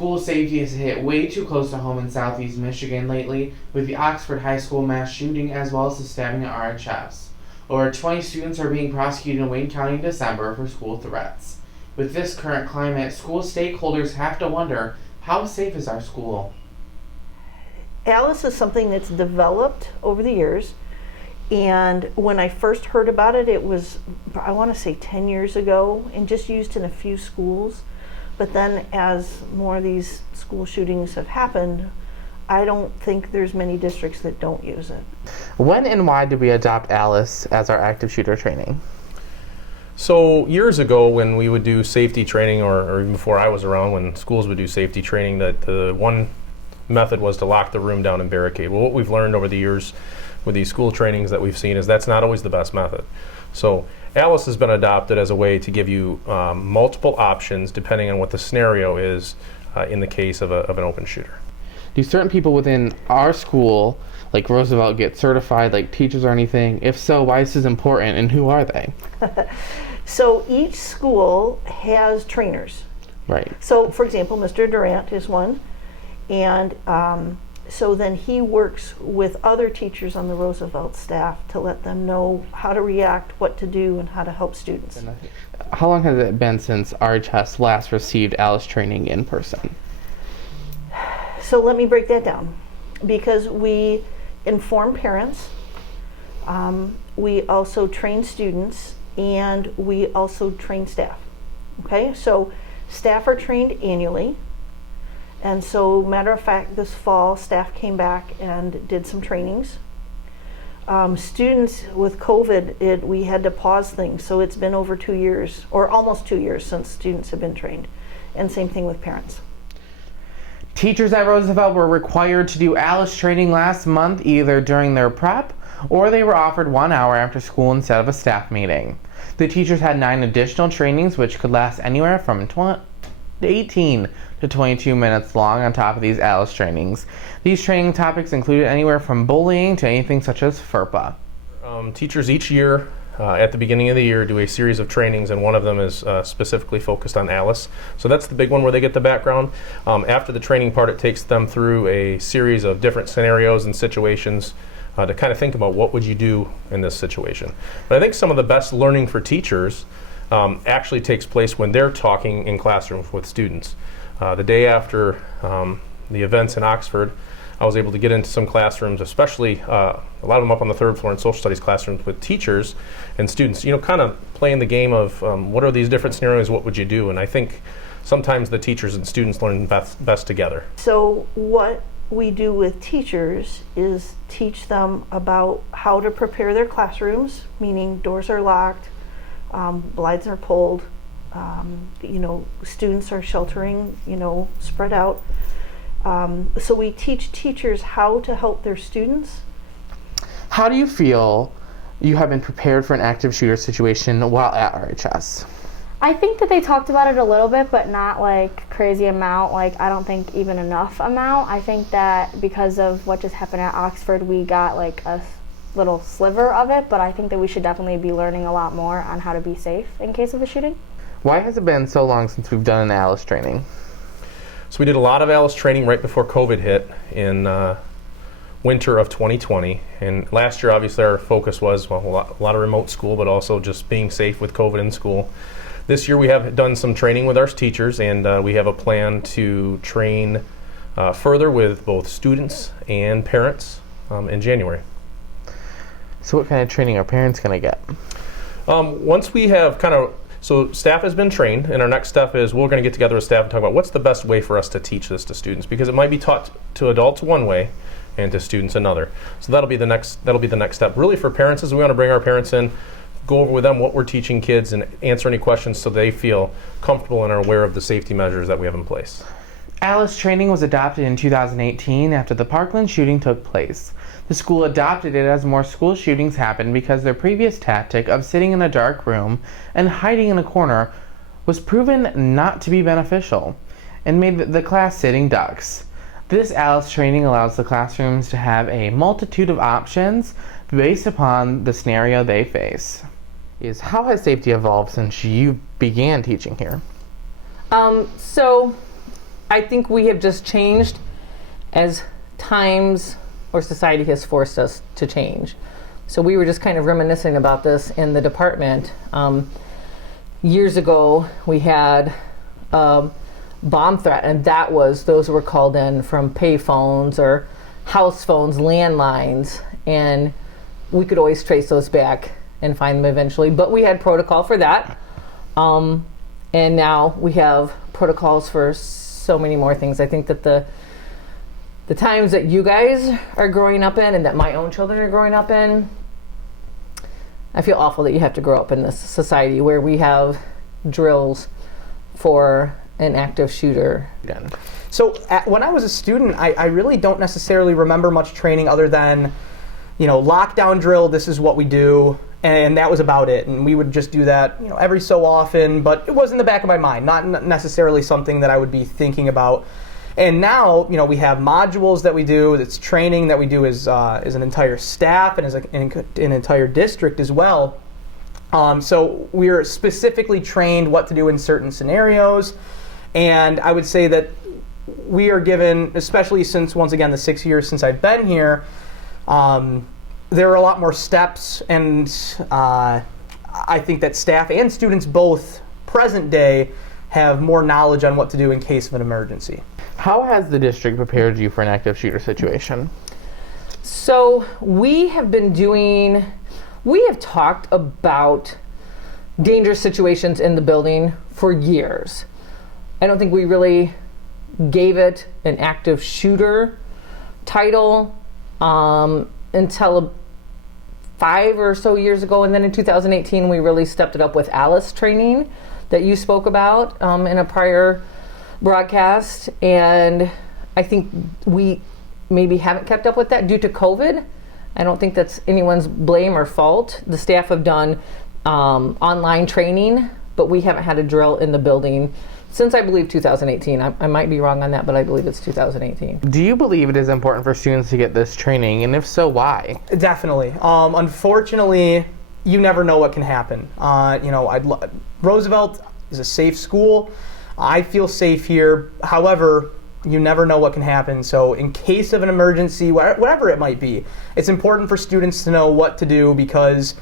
school safety has hit way too close to home in southeast Michigan lately with the Oxford High School mass shooting as well as the stabbing at RHS. Over 20 students are being prosecuted in Wayne County in December for school threats. With this current climate, school stakeholders have to wonder, how safe is our school? Alice is something that's developed over the years, and when I first heard about it, it was, I want to say 10 years ago, and just used in a few schools. But then as more of these school shootings have happened, I don't think there's many districts that don't use it. When and why did we adopt Alice as our active shooter training? So years ago when we would do safety training, or even before I was around, when schools would do safety training, that the one method was to lock the room down and barricade. Well, what we've learned over the years with these school trainings that we've seen is that's not always the best method. So Alice has been adopted as a way to give you multiple options depending on what the scenario is in the case of an open shooter. Do certain people within our school, like Roosevelt, get certified, like teachers or anything? If so, why is this important and who are they? So each school has trainers. Right. So for example, Mr. Durant is one, and so then he works with other teachers on the Roosevelt staff to let them know how to react, what to do, and how to help students. How long has it been since RHS last received Alice training in person? So let me break that down, because we inform parents, we also train students, and we also train staff. Okay, so staff are trained annually. And so, matter of fact, this fall, staff came back and did some trainings. Students, with COVID, we had to pause things, so it's been over 2 years, or almost 2 years, since students have been trained. And same thing with parents. Teachers at Roosevelt were required to do Alice training last month, either during their prep, or they were offered 1 hour after school instead of a staff meeting. The teachers had 9 additional trainings, which could last anywhere from 18 to 22 minutes long on top of these Alice trainings. These training topics included anywhere from bullying to anything such as FERPA. Teachers each year, at the beginning of the year, do a series of trainings, and one of them is specifically focused on Alice. So that's the big one where they get the background. After the training part, it takes them through a series of different scenarios and situations to kind of think about what would you do in this situation. But I think some of the best learning for teachers actually takes place when they're talking in classrooms with students. The day after the events in Oxford, I was able to get into some classrooms, especially a lot of them up on the 3rd floor in social studies classrooms with teachers and students, kind of playing the game of what are these different scenarios, what would you do? And I think sometimes the teachers and students learn best together. So what we do with teachers is teach them about how to prepare their classrooms, meaning doors are locked, blinds are pulled, students are sheltering, spread out. So we teach teachers how to help their students. How do you feel you have been prepared for an active shooter situation while at RHS? I think that they talked about it a little bit, but not like crazy amount. Like, I don't think even enough amount. I think that because of what just happened at Oxford, we got like a little sliver of it, but I think that we should definitely be learning a lot more on how to be safe in case of a shooting. Why has it been so long since we've done an Alice training? So we did a lot of Alice training right before COVID hit in winter of 2020. And last year, obviously, our focus was a lot of remote school, but also just being safe with COVID in school. This year, we have done some training with our teachers, and we have a plan to train further with both students and parents in January. So what kind of training are parents going to get? Once we have so staff has been trained, and our next step is we're going to get together with staff and talk about what's the best way for us to teach this to students, because it might be taught to adults one way and to students another. So that'll be the next step. Really, for parents, is we want to bring our parents in, go over with them what we're teaching kids, and answer any questions so they feel comfortable and are aware of the safety measures that we have in place. Alice training was adopted in 2018 after the Parkland shooting took place. The school adopted it as more school shootings happened because their previous tactic of sitting in a dark room and hiding in a corner was proven not to be beneficial and made the class sitting ducks. This Alice training allows the classrooms to have a multitude of options based upon the scenario they face. How has safety evolved since you began teaching here? So I think we have just changed as times or society has forced us to change. So we were just kind of reminiscing about this in the department. Years ago, we had bomb threat, and those were called in from pay phones or house phones, landlines, and we could always trace those back and find them eventually. But we had protocol for that, and now we have protocols for so many more things. I think that the times that you guys are growing up in and that my own children are growing up in, I feel awful that you have to grow up in this society where we have drills for an active shooter. So when I was a student, I really don't necessarily remember much training other than, lockdown drill, this is what we do, and that was about it. And we would just do that, every so often, but it was in the back of my mind, not necessarily something that I would be thinking about. And now, we have modules that we do, it's training that we do as an entire staff and as an entire district as well. So we're specifically trained what to do in certain scenarios. And I would say that we are given, especially since, once again, the 6 years since I've been here, there are a lot more steps, and I think that staff and students both, present day, have more knowledge on what to do in case of an emergency. How has the district prepared you for an active shooter situation? So we have talked about dangerous situations in the building for years. I don't think we really gave it an active shooter title until 5 or so years ago, and then in 2018 we really stepped it up with Alice training that you spoke about in a prior broadcast, and I think we maybe haven't kept up with that due to COVID. I don't think that's anyone's blame or fault. The staff have done online training, but we haven't had a drill in the building since, I believe, 2018. I might be wrong on that, but I believe it's 2018. Do you believe it is important for students to get this training, and if so, why? Definitely. Unfortunately, you never know what can happen. Roosevelt is a safe school. I feel safe here. However, you never know what can happen. So in case of an emergency, whatever it might be, it's important for students to know what to do, because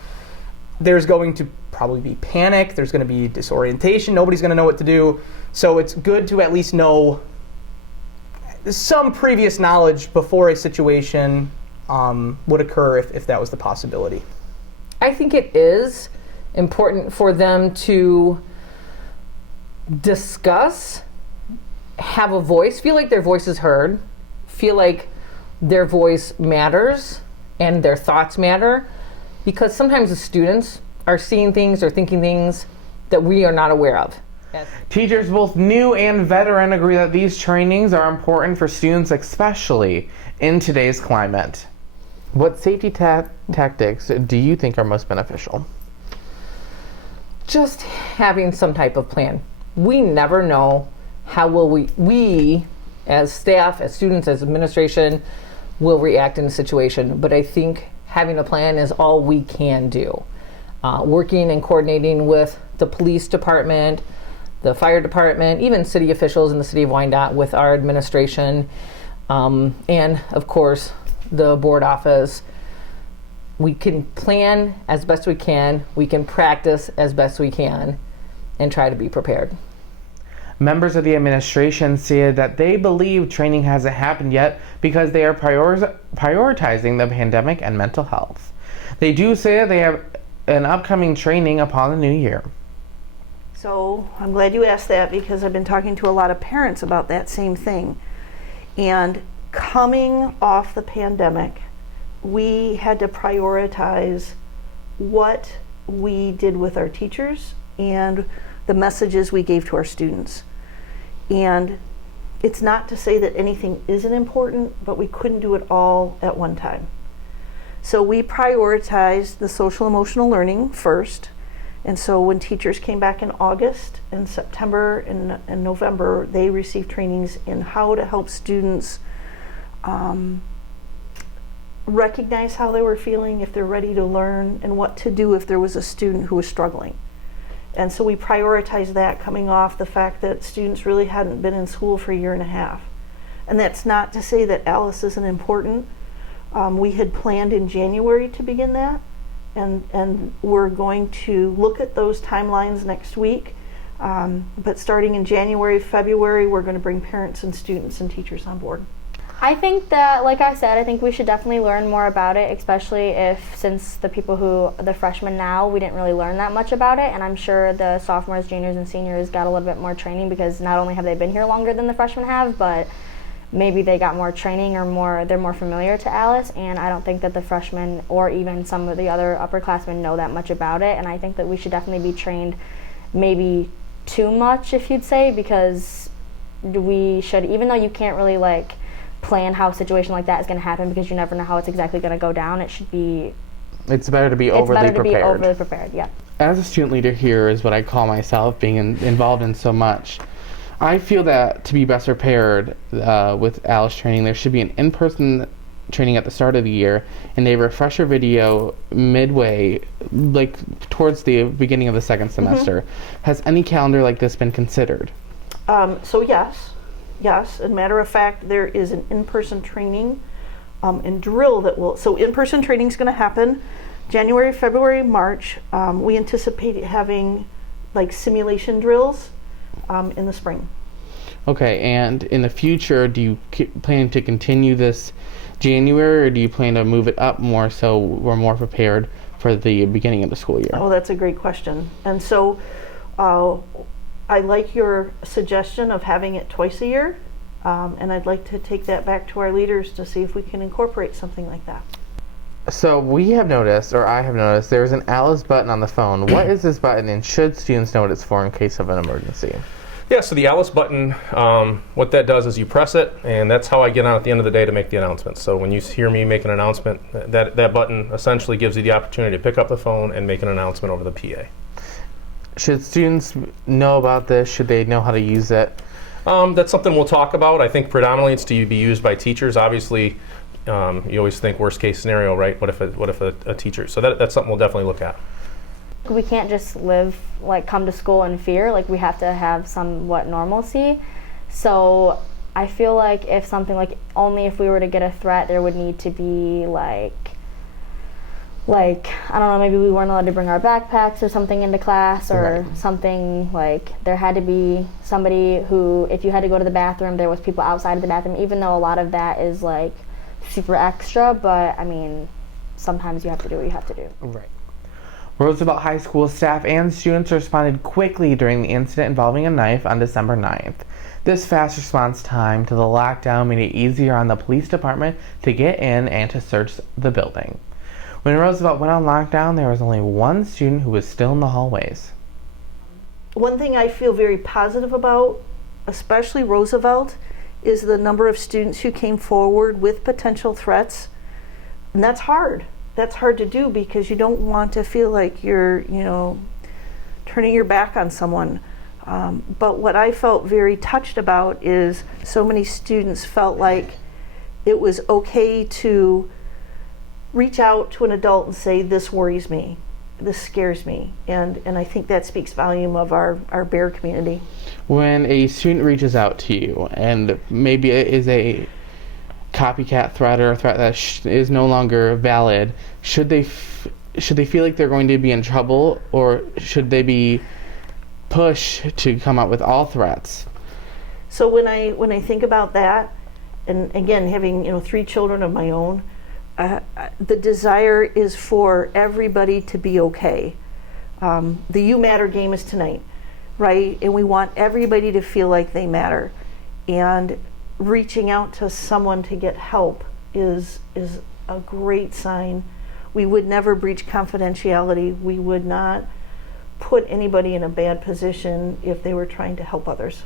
there's going to probably be panic, there's going to be disorientation, nobody's going to know what to do. So it's good to at least know some previous knowledge before a situation would occur, if that was the possibility. I think it is important for them to discuss, have a voice, feel like their voice is heard, feel like their voice matters and their thoughts matter, because sometimes the students are seeing things or thinking things that we are not aware of. Teachers, both new and veteran, agree that these trainings are important for students, especially in today's climate. What safety tactics do you think are most beneficial? Just having some type of plan. We never know how will we as staff, as students, as administration, will react in a situation. But I think having a plan is all we can do. Working and coordinating with the police department, the fire department, even city officials in the city of Wyandotte with our administration, and of course the board office. We can plan as best we can, we can practice as best we can, and try to be prepared. Members of the administration said that they believe training hasn't happened yet because they are prioritizing the pandemic and mental health. They do say they have an upcoming training upon the new year. So I'm glad you asked that, because I've been talking to a lot of parents about that same thing. And coming off the pandemic, we had to prioritize what we did with our teachers and the messages we gave to our students. And it's not to say that anything isn't important, but we couldn't do it all at one time. So we prioritized the social emotional learning first. And so when teachers came back in August and September and November, they received trainings in how to help students recognize how they were feeling, if they're ready to learn, and what to do if there was a student who was struggling. And so we prioritized that coming off the fact that students really hadn't been in school for a year and a half. And that's not to say that Alice isn't important. We had planned in January to begin that, and we're going to look at those timelines next week. But starting in January, February, we're going to bring parents and students and teachers on board. I think that, like I said, I think we should definitely learn more about it, especially since the freshmen now, we didn't really learn that much about it, and I'm sure the sophomores, juniors, and seniors got a little bit more training because not only have they been here longer than the freshmen have, but maybe they got more training or they're more familiar to Alice, and I don't think that the freshmen or even some of the other upperclassmen know that much about it, and I think that we should definitely be trained maybe too much, if you'd say, because we should, even though you can't really plan how a situation like that is going to happen because you never know how it's exactly going to go down. It's better to be overly prepared. Yeah. As a student leader here is what I call myself, being involved in so much. I feel that to be best prepared with Alice training, there should be an in-person training at the start of the year and a refresher video midway, towards the beginning of the second semester. Has any calendar like this been considered? So yes. As a matter of fact, there is an in-person training and drill so in-person training is going to happen January, February, March. We anticipate having simulation drills in the spring. Okay, and in the future, do you plan to continue this January, or do you plan to move it up more so we're more prepared for the beginning of the school year? Oh, that's a great question. And so I like your suggestion of having it twice a year, and I'd like to take that back to our leaders to see if we can incorporate something like that. So I have noticed, there's an Alice button on the phone. What is this button, and should students know what it's for in case of an emergency? Yeah, so the Alice button, what that does is you press it, and that's how I get on at the end of the day to make the announcement. So when you hear me make an announcement, that button essentially gives you the opportunity to pick up the phone and make an announcement over the PA. Should students know about this? Should they know how to use it? That's something we'll talk about. I think predominantly it's to be used by teachers. Obviously, you always think worst case scenario, right? What if a teacher? So that's something we'll definitely look at. We can't just come to school in fear. We have to have somewhat normalcy. So I feel like if something only if we were to get a threat, there would need to be I don't know, maybe we weren't allowed to bring our backpacks or something into class, or something there had to be somebody who, if you had to go to the bathroom, there was people outside of the bathroom, even though a lot of that is super extra, but I mean, sometimes you have to do what you have to do. Right. Roosevelt High School staff and students responded quickly during the incident involving a knife on December 9th. This fast response time to the lockdown made it easier on the police department to get in and to search the building. When Roosevelt went on lockdown, there was only one student who was still in the hallways. One thing I feel very positive about, especially Roosevelt, is the number of students who came forward with potential threats. And that's hard. That's hard to do because you don't want to feel like you're, turning your back on someone. But what I felt very touched about is so many students felt like it was okay to reach out to an adult and say, this worries me, this scares me. And I think that speaks volume of our Bear community. When a student reaches out to you and maybe it is a copycat threat or a threat that is no longer valid, should they feel like they're going to be in trouble, or should they be pushed to come up with all threats? So when I think about that, and again, having 3 children of my own, the desire is for everybody to be okay. The You Matter game is tonight, right? And we want everybody to feel like they matter. And reaching out to someone to get help is a great sign. We would never breach confidentiality. We would not put anybody in a bad position if they were trying to help others.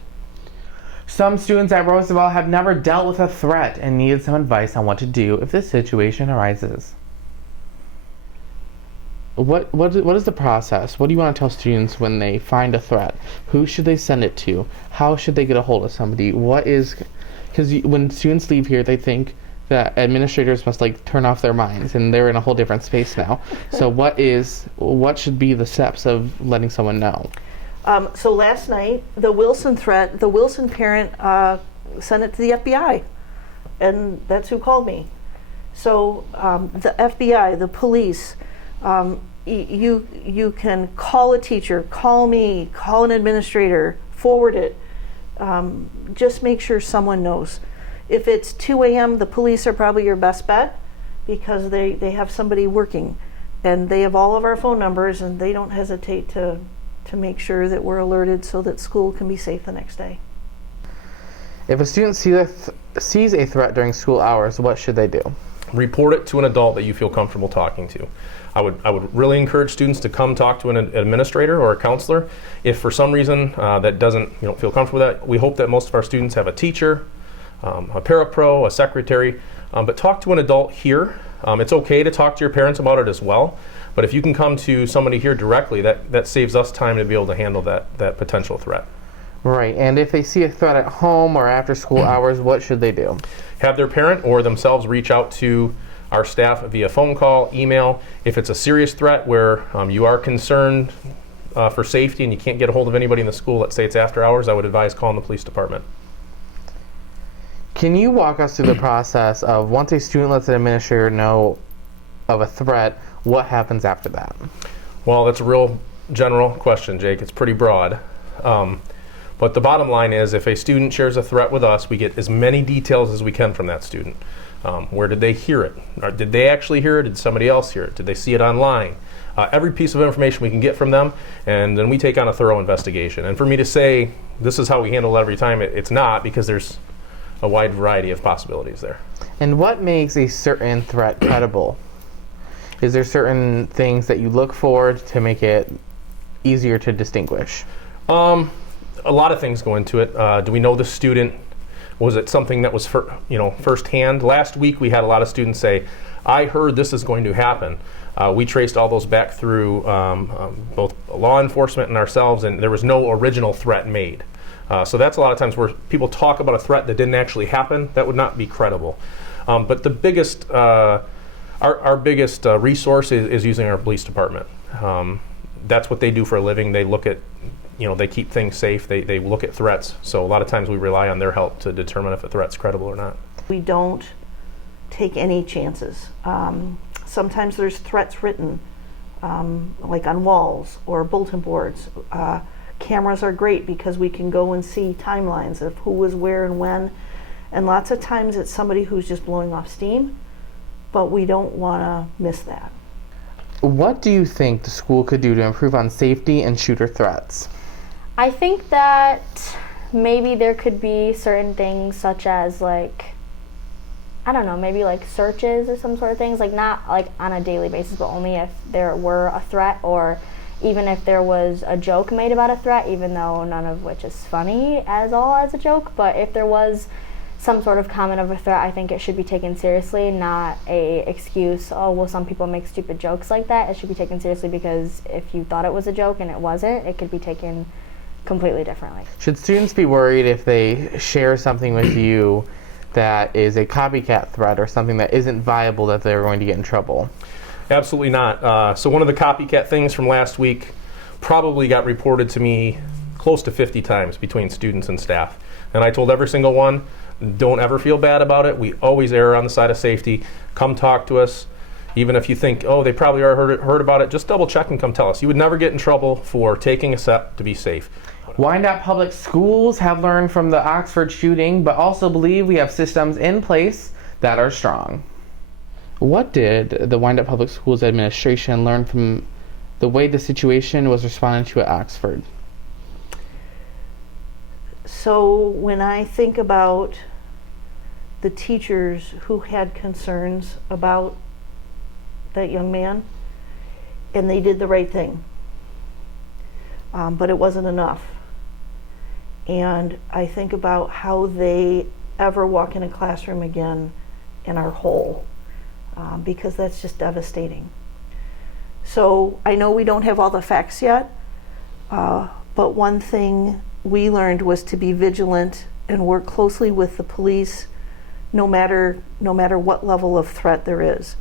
Some students at Roosevelt have never dealt with a threat and needed some advice on what to do if this situation arises. What is the process? What do you want to tell students when they find a threat? Who should they send it to? How should they get a hold of somebody? Because when students leave here, they think that administrators must like turn off their minds and they're in a whole different space now. So what should be the steps of letting someone know? So last night, the Wilson parent sent it to the FBI, and that's who called me. So the FBI, the police, you can call a teacher, call me, call an administrator, forward it. Just make sure someone knows. If it's 2 a.m., the police are probably your best bet because they have somebody working, and they have all of our phone numbers, and they don't hesitate to make sure that we're alerted so that school can be safe the next day. If a student sees a threat during school hours, what should they do? Report it to an adult that you feel comfortable talking to. I would really encourage students to come talk to an administrator or a counselor. If for some reason that doesn't, you don't feel comfortable with that, we hope that most of our students have a teacher, a parapro, a secretary, but talk to an adult here. It's okay to talk to your parents about it as well, but if you can come to somebody here directly, that saves us time to be able to handle that potential threat. Right, and if they see a threat at home or after school hours, what should they do? Have their parent or themselves reach out to our staff via phone call, email. If it's a serious threat where you are concerned for safety and you can't get a hold of anybody in the school, let's say it's after hours, I would advise calling the police department. Can you walk us through the process of once a student lets an administrator know of a threat, what happens after that? Well, that's a real general question, Jake. It's pretty broad. But the bottom line is if a student shares a threat with us, we get as many details as we can from that student. Where did they hear it? Or did they actually hear it? Did somebody else hear it? Did they see it online? Every piece of information we can get from them, and then we take on a thorough investigation. And for me to say this is how we handle it every time, it's not, because there's a wide variety of possibilities there. And what makes a certain threat credible? Is there certain things that you look for to make it easier to distinguish? A lot of things go into it. Do we know the student? Was it something that was firsthand? Last week we had a lot of students say, I heard this is going to happen. We traced all those back through both law enforcement and ourselves, and there was no original threat made. So that's a lot of times where people talk about a threat that didn't actually happen. That would not be credible. But the biggest, our biggest resource is using our police department. That's what they do for a living. They look at, they keep things safe. They look at threats. So a lot of times we rely on their help to determine if a threat's credible or not. We don't take any chances. Sometimes there's threats written, like on walls or bulletin boards. Cameras are great because we can go and see timelines of who was where and when. And lots of times it's somebody who's just blowing off steam, but we don't want to miss that. What do you think the school could do to improve on safety and shooter threats? I think that maybe there could be certain things such as maybe like searches or some sort of things, like not like on a daily basis, but only if there were a threat, or even if there was a joke made about a threat, even though none of which is funny as a joke. But if there was some sort of comment of a threat, I think it should be taken seriously, not a excuse, oh, well, some people make stupid jokes like that. It should be taken seriously because if you thought it was a joke and it wasn't, it could be taken completely differently. Should students be worried if they share something with you that is a copycat threat or something that isn't viable, that they're going to get in trouble? Absolutely not. So one of the copycat things from last week probably got reported to me close to 50 times between students and staff. And I told every single one, don't ever feel bad about it. We always err on the side of safety. Come talk to us. Even if you think, oh, they probably heard about it, just double check and come tell us. You would never get in trouble for taking a step to be safe. Wyandotte Public Schools have learned from the Oxford shooting, but also believe we have systems in place that are strong. What did the Wyandotte Public Schools administration learn from the way the situation was responded to at Oxford? So when I think about the teachers who had concerns about that young man, and they did the right thing, but it wasn't enough. And I think about how they ever walk in a classroom again and are whole, because that's just devastating. So I know we don't have all the facts yet, but one thing we learned was to be vigilant and work closely with the police no matter what level of threat there is.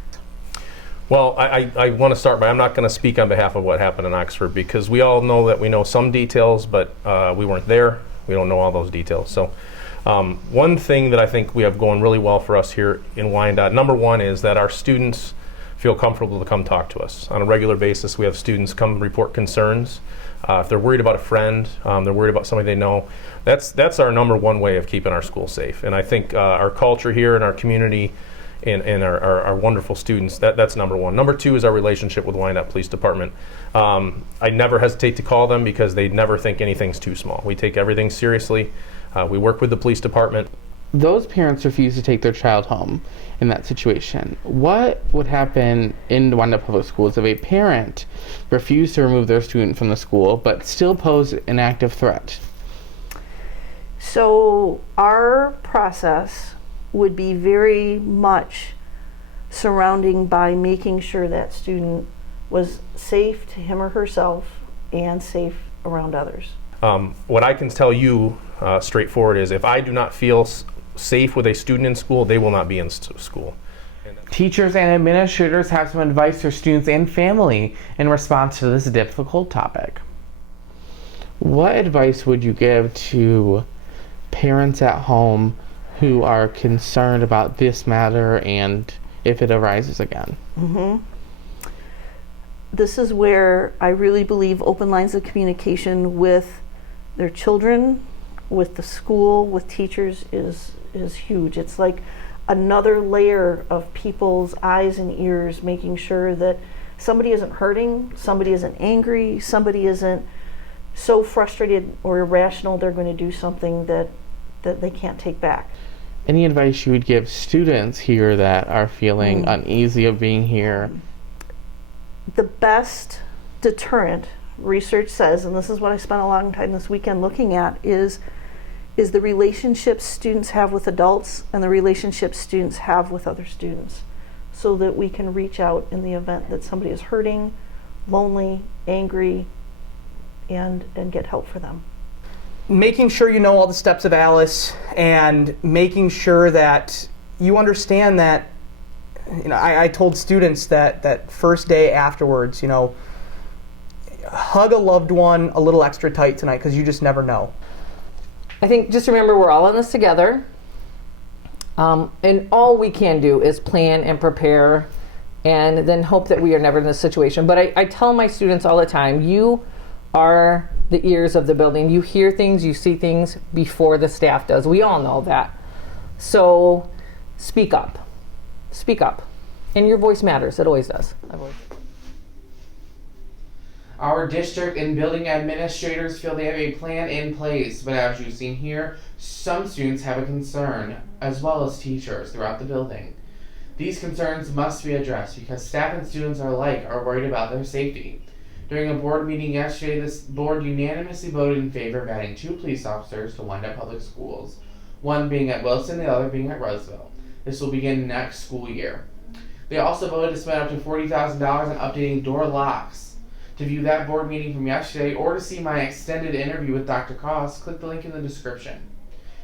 Well, I want to start by, I'm not going to speak on behalf of what happened in Oxford, because we all know that we know some details, but we weren't there. We don't know all those details. So one thing that I think we have going really well for us here in Wyandotte, number one, is that our students feel comfortable to come talk to us. On a regular basis, we have students come report concerns. If they're worried about a friend, they're worried about somebody they know, that's our number one way of keeping our school safe. And I think our culture here in our community and our wonderful students, that's number one. Number two is our relationship with Wyandotte Police Department. I never hesitate to call them because they never think anything's too small. We take everything seriously. We work with the police department. Those parents refuse to take their child home in that situation. What would happen in the Wyandotte Public Schools if a parent refused to remove their student from the school but still posed an active threat? So our process would be very much surrounding by making sure that student was safe to him or herself and safe around others. What I can tell you straightforward is if I do not feel safe with a student in school, they will not be in school. Teachers and administrators have some advice for students and family in response to this difficult topic. What advice would you give to parents at home who are concerned about this matter and if it arises again? This is where I really believe open lines of communication with their children, with the school, with teachers is huge. It's like another layer of people's eyes and ears, making sure that somebody isn't hurting, somebody isn't angry, somebody isn't so frustrated or irrational they're going to do something that they can't take back. Any advice you would give students here that are feeling uneasy of being here? The best deterrent, research says, and this is what I spent a long time this weekend looking at, is the relationships students have with adults and the relationships students have with other students, so that we can reach out in the event that somebody is hurting, lonely, angry, and get help for them. Making sure you know all the steps of Alice and making sure that you understand that, I told students that first day afterwards, hug a loved one a little extra tight tonight because you just never know. I think just remember we're all in this together, and all we can do is plan and prepare and then hope that we are never in this situation. But I tell my students all the time, you are the ears of the building. You hear things, you see things before the staff does. We all know that. So speak up. Speak up. And your voice matters. It always does. Our district and building administrators feel they have a plan in place, but as you've seen here, some students have a concern, as well as teachers throughout the building. These concerns must be addressed because staff and students alike are worried about their safety. During a board meeting yesterday, this board unanimously voted in favor of adding 2 police officers to Wyandotte Public Schools, one being at Wilson and the other being at Roseville. This will begin next school year. They also voted to spend up to $40,000 on updating door locks. To view that board meeting from yesterday or to see my extended interview with Dr. Koss, click the link in the description.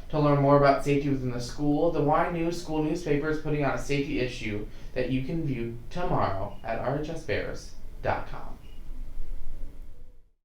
To learn more about safety within the school, the Y News school newspaper is putting on a safety issue that you can view tomorrow at rhsbears.com.